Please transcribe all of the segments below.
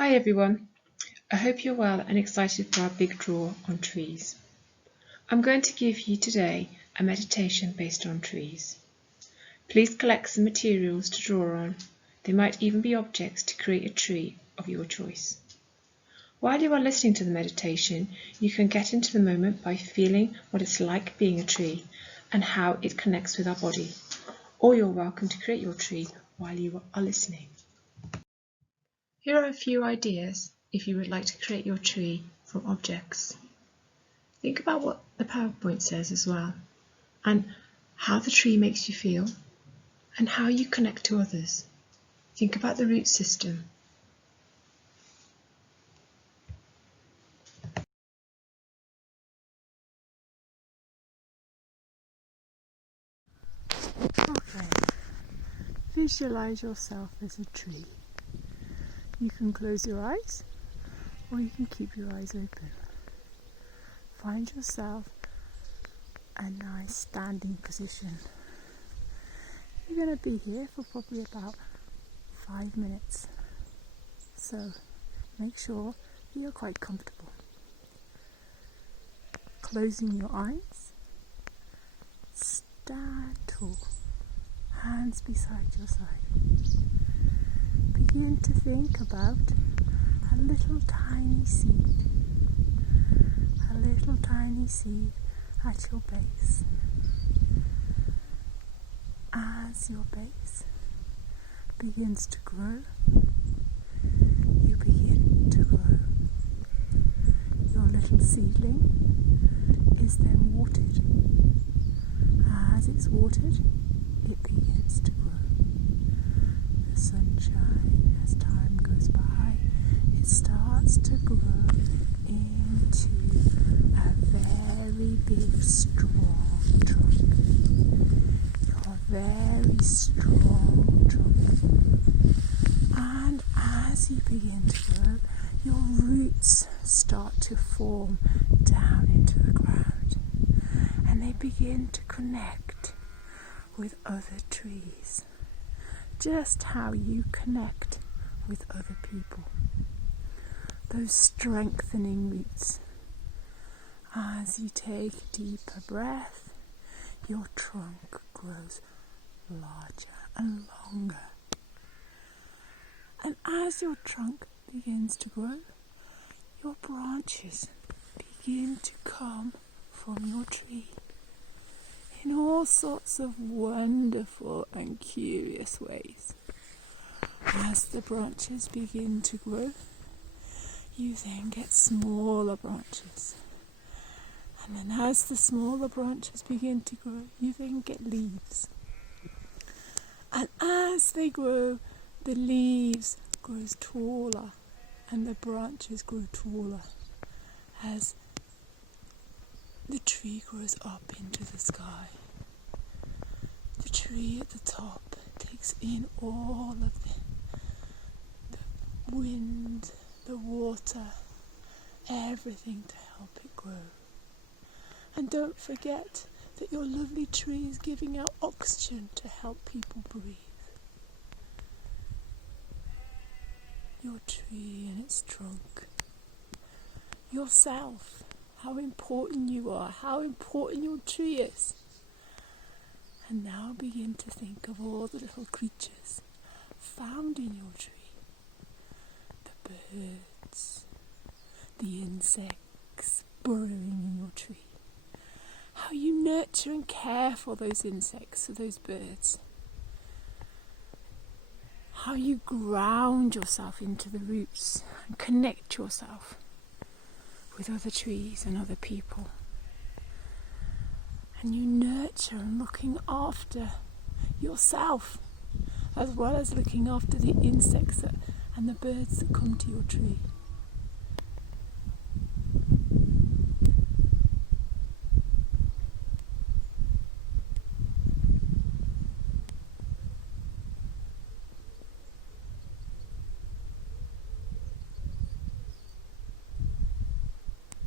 Hi everyone, I hope you're well and excited for our big draw on trees. I'm going to give you today a meditation based on trees. Please collect some materials to draw on. There might even be objects to create a tree of your choice. While you are listening to the meditation, you can get into the moment by feeling what it's like being a tree and how it connects with our body. Or you're welcome to create your tree while you are listening. Here are a few ideas if you would like to create your tree from objects. Think about what the PowerPoint says as well, and how the tree makes you feel, and how you connect to others. Think about the root system. Okay, visualize yourself as a tree. You can close your eyes or you can keep your eyes open. Find yourself a nice standing position. You're going to be here for probably about 5 minutes, so make sure that you're quite comfortable. Closing your eyes, stand tall, hands beside your side. Begin to think about a little tiny seed at your base. As your base begins to grow, you begin to grow. Your little seedling is then watered. As it's watered, it begins to grow. The sunshine, as time goes by, it starts to grow into a very big, strong trunk. Your very strong trunk. And as you begin to grow, your roots start to form down into the ground. And they begin to connect with other trees. Just how you connect with other people. Those strengthening roots. As you take a deeper breath, your trunk grows larger and longer. And as your trunk begins to grow, your branches begin to come from your tree in all sorts of wonderful and curious ways. As the branches begin to grow, you then get smaller branches. And then as the smaller branches begin to grow, you then get leaves. And as they grow, the leaves grows taller and the branches grow taller as the tree grows up into the sky. The tree at the top takes in all of the wind, the water, everything to help it grow. And don't forget that your lovely tree is giving out oxygen to help people breathe. Your tree and its trunk. Yourself. How important you are, how important your tree is. And now begin to think of all the little creatures found in your tree. The birds, the insects burrowing in your tree. How you nurture and care for those insects, for those birds. How you ground yourself into the roots and connect yourself with other trees and other people. And you nurture and looking after yourself, as well as looking after the insects and the birds that come to your tree.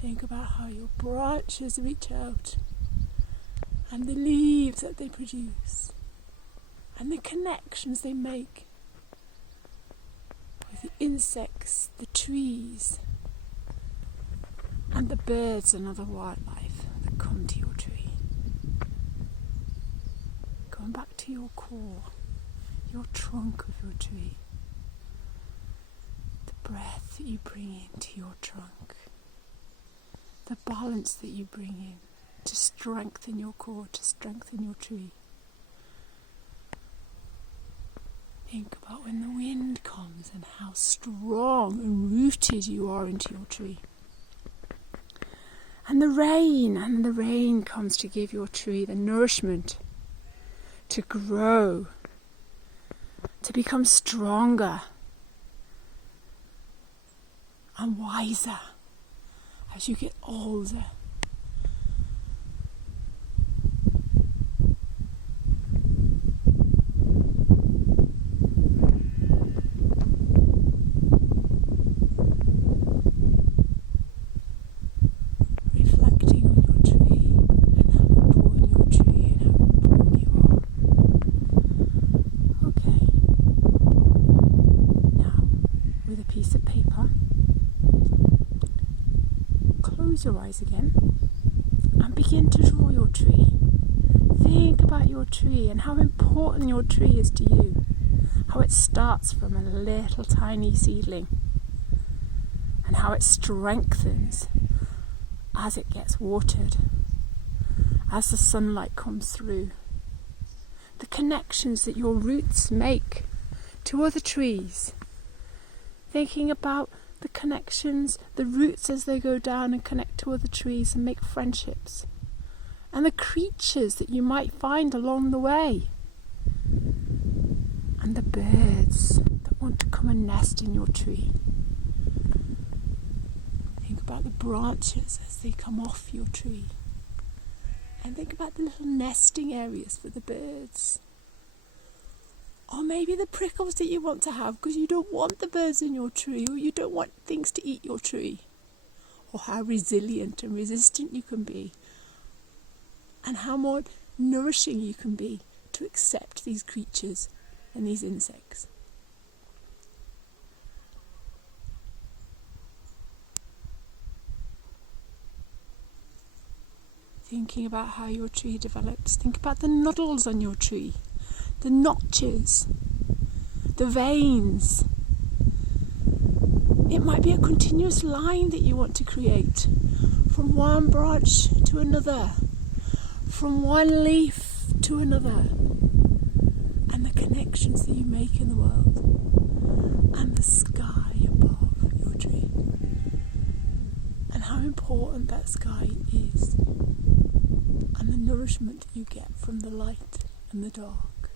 Think about how your branches reach out and the leaves that they produce and the connections they make with the insects, the trees, and the birds and other wildlife that come to your tree. Going back to your core, your trunk of your tree, the breath that you bring into your trunk, the balance that you bring in to strengthen your core, to strengthen your tree. Think about when the wind comes and how strong and rooted you are into your tree. And the rain comes to give your tree the nourishment to grow, to become stronger and wiser as you get older. Reflecting on your tree and how important your tree and how important you are. Okay. Now, with a piece of paper, close your eyes again and begin to draw your tree. Think about your tree and how important your tree is to you. How it starts from a little tiny seedling and how it strengthens as it gets watered, as the sunlight comes through. The connections that your roots make to other trees. Thinking about the connections, the roots as they go down and connect to other trees and make friendships. And the creatures that you might find along the way. And the birds that want to come and nest in your tree. Think about the branches as they come off your tree. And think about the little nesting areas for the birds. Or maybe the prickles that you want to have because you don't want the birds in your tree, or you don't want things to eat your tree. Or how resilient and resistant you can be. And how more nourishing you can be to accept these creatures and these insects. Thinking about how your tree develops. Think about the noddles on your tree, the notches, the veins. It might be a continuous line that you want to create from one branch to another, from one leaf to another, and the connections that you make in the world, and the sky above your tree, and how important that sky is, and the nourishment that you get from the light and the dark,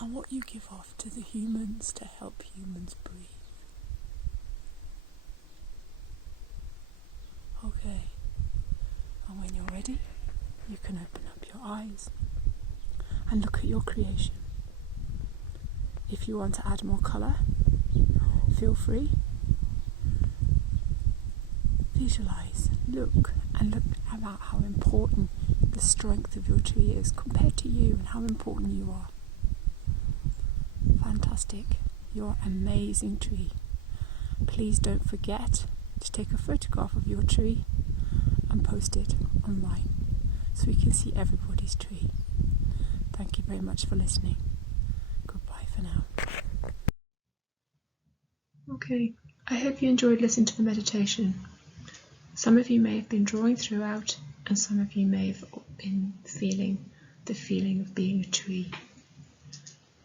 and what you give off to the humans to help humans breathe. Okay, and when you're ready, you can open up your eyes and look at your creation. If you want to add more colour, feel free. Visualise, look about how important the strength of your tree is compared to you and how important you are. Fantastic. You're an amazing tree. Please don't forget to take a photograph of your tree and post it online so we can see everybody's tree. Thank you very much for listening. Goodbye for now. Okay, I hope you enjoyed listening to the meditation. Some of you may have been drawing throughout, and some of you may have been feeling the feeling of being a tree.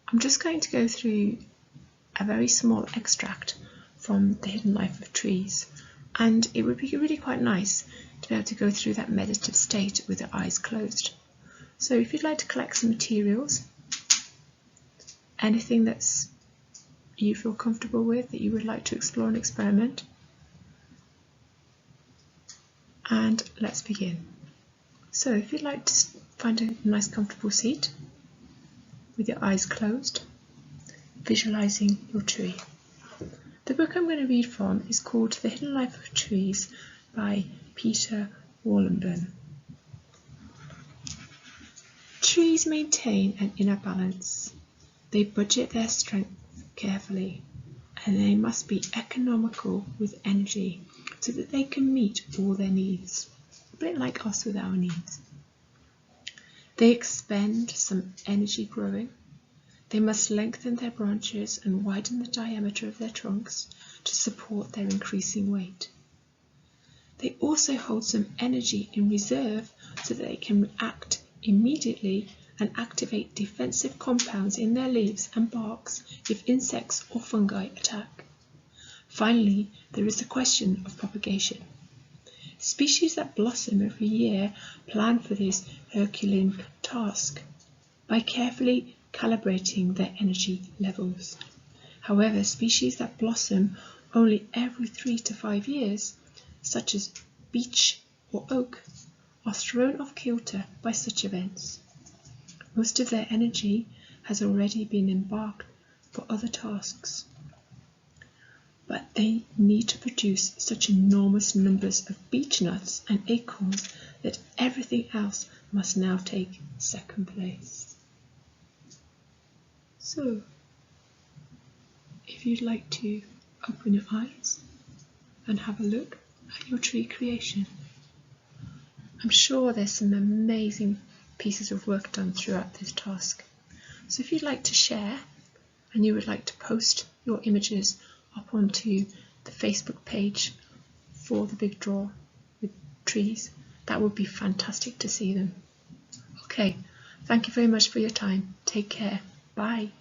I'm just going to go through a very small extract from The Hidden Life of Trees, and it would be really quite nice to be able to go through that meditative state with your eyes closed. So if you'd like to collect some materials, anything that's you feel comfortable with, that you would like to explore and experiment, and let's begin. So if you'd like to find a nice comfortable seat with your eyes closed, visualizing your tree. The book I'm going to read from is called The Hidden Life of Trees by Peter Wallenburn. Trees maintain an inner balance. They budget their strength carefully, and they must be economical with energy so that they can meet all their needs, a bit like us with our needs. They expend some energy growing. They must lengthen their branches and widen the diameter of their trunks to support their increasing weight. They also hold some energy in reserve so that they can act immediately and activate defensive compounds in their leaves and barks if insects or fungi attack. Finally, there is the question of propagation. Species that blossom every year plan for this Herculean task by carefully calibrating their energy levels. However, species that blossom only every 3 to 5 years, such as beech or oak, are thrown off kilter by such events. Most of their energy has already been embarked for other tasks, but they need to produce such enormous numbers of beech nuts and acorns that everything else must now take second place. So, if you'd like to open your eyes and have a look at your tree creation, I'm sure there's some amazing pieces of work done throughout this task. So if you'd like to share and you would like to post your images up onto the Facebook page for the big draw with trees, that would be fantastic to see them. Okay, thank you very much for your time. Take care. Bye.